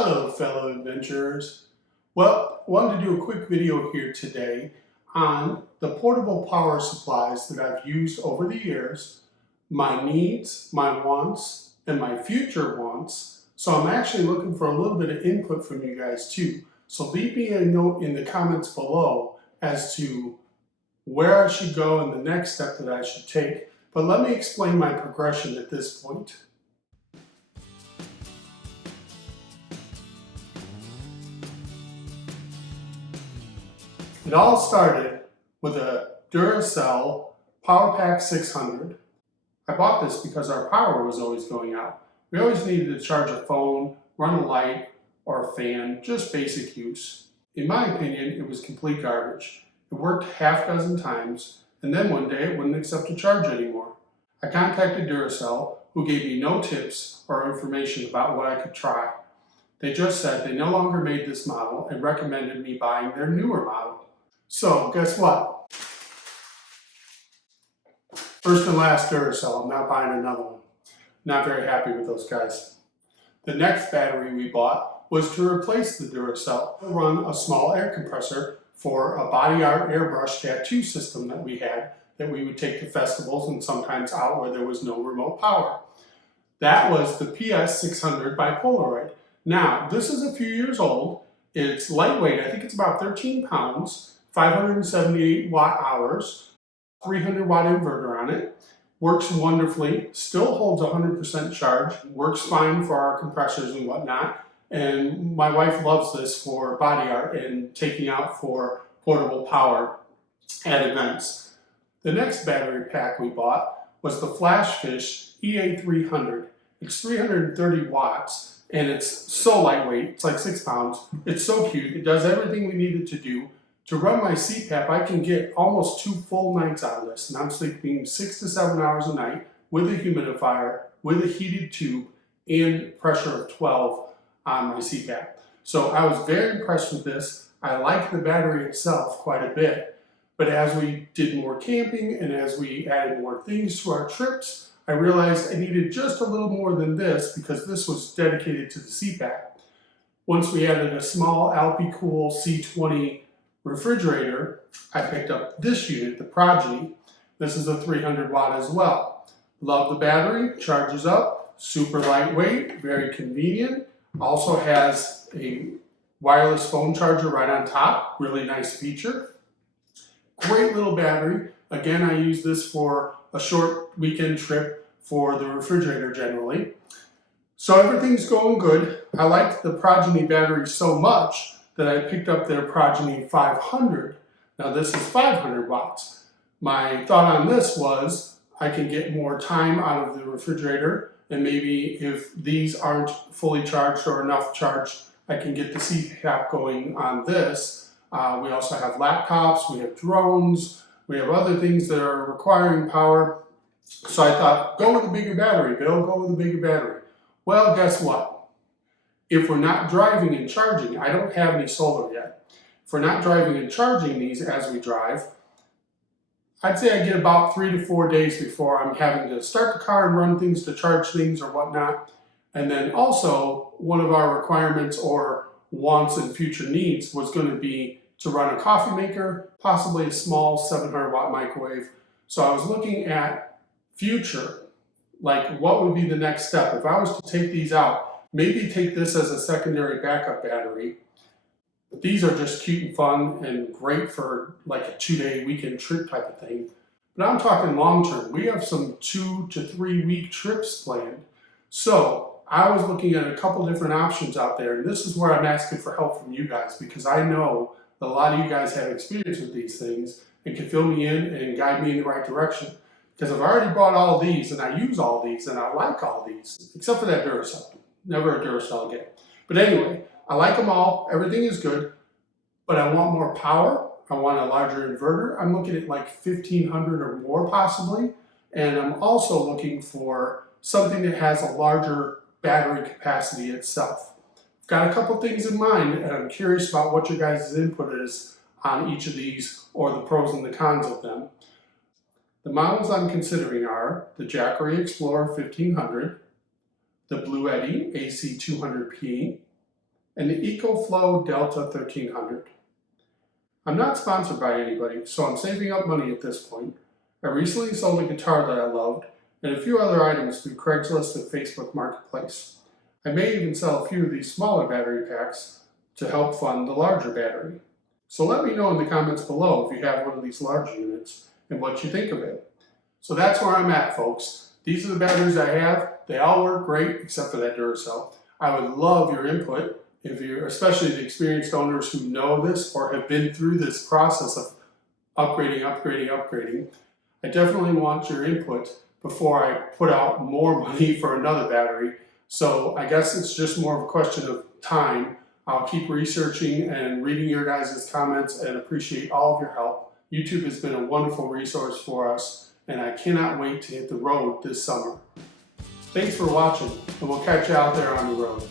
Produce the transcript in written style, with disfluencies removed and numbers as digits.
Hello fellow adventurers. Well, I wanted to do a quick video here today on the portable power supplies that I've used over the years, my needs, my wants, and my future wants. So I'm actually looking for a little bit of input from you guys too. So leave me a note in the comments below as to where I should go and the next step that I should take. But let me explain my progression at this point. It all started with a Duracell PowerPack 600. I bought this because our power was always going out. We always needed to charge a phone, run a light, or a fan, just basic use. In my opinion, it was complete garbage. It worked half a dozen times, and then one day it wouldn't accept a charge anymore. I contacted Duracell, who gave me no tips or information about what I could try. They just said they no longer made this model and recommended me buying their newer model. So, guess what? First and last Duracell, I'm not buying another one. Not very happy with those guys. The next battery we bought was to replace the Duracell. We'll run a small air compressor for a body art airbrush tattoo system that we had that we would take to festivals and sometimes out where there was no remote power. That was the PS600 by Polaroid. Now, this is a few years old. It's lightweight, I think it's about 13 pounds. 578 watt hours, 300 watt inverter on it, works wonderfully, still holds 100% charge, works fine for our compressors and whatnot, and my wife loves this for body art and taking out for portable power at events. The next battery pack we bought was the Flashfish EA300. It's 330 watts and it's so lightweight, it's like 6 pounds. It's so cute, it does everything we needed to do. To run my Cpap, I can get almost 2 full nights out of this, and I'm sleeping 6 to 7 hours a night with a humidifier, with a heated tube, and pressure of 12 on my Cpap. So I was very impressed with this. I like the battery itself quite a bit, but as we did more camping and as we added more things to our trips, I realized I needed just a little more than this because this was dedicated to the Cpap. Once we added a small Alpicool C20 refrigerator, I picked up this unit, the Progeny. This is a 300 watt as well. Love the battery, charges up, super lightweight, very convenient. Also has a wireless phone charger right on top, really nice feature. Great little battery. Again, I use this for a short weekend trip for the refrigerator generally. So everything's going good. I liked the Progeny battery so much that I picked up their Progeny 500. Now this is 500 watts. My thought on this was I can get more time out of the refrigerator, and maybe if these aren't fully charged or enough charged, I can get the Cpap going on this. We also have laptops, we have drones, we have other things that are requiring power. So I thought, go with a bigger battery, Bill, go with a bigger battery. Well, guess what? If we're not driving and charging, I don't have any solar yet. If we're not driving and charging these as we drive, I'd say I get about 3 to 4 days before I'm having to start the car and run things to charge things or whatnot. And then also, one of our requirements or wants and future needs was going to be to run a coffee maker, possibly a small 700 watt microwave. So I was looking at future, like what would be the next step? If I was to take these out, maybe take this as a secondary backup battery. But these are just cute and fun and great for like a 2-day weekend trip type of thing. But I'm talking long term. We have some 2 to 3 week trips planned. So I was looking at a couple different options out there, and this is where I'm asking for help from you guys because I know that a lot of you guys have experience with these things and can fill me in and guide me in the right direction. Because I've already bought all these and I use all these and I like all these, except for that Duracell. Never a Duracell again. But anyway, I like them all. Everything is good. But I want more power. I want a larger inverter. I'm looking at like 1,500 or more possibly. And I'm also looking for something that has a larger battery capacity itself. I've got a couple things in mind, and I'm curious about what your guys' input is on each of these or the pros and the cons of them. The models I'm considering are the Jackery Explorer 1500, the Bluetti AC200P, and the EcoFlow Delta 1300. I'm not sponsored by anybody, so I'm saving up money at this point. I recently sold a guitar that I loved, and a few other items through Craigslist and Facebook Marketplace. I may even sell a few of these smaller battery packs to help fund the larger battery. So let me know in the comments below if you have one of these large units and what you think of it. So that's where I'm at, folks. These are the batteries I have. They all work great except for that Duracell. I would love your input, if you're, especially the experienced owners who know this or have been through this process of upgrading. I definitely want your input before I put out more money for another battery. So I guess it's just more of a question of time. I'll keep researching and reading your guys' comments and appreciate all of your help. YouTube has been a wonderful resource for us, and I cannot wait to hit the road this summer. Thanks for watching, and we'll catch you out there on the road.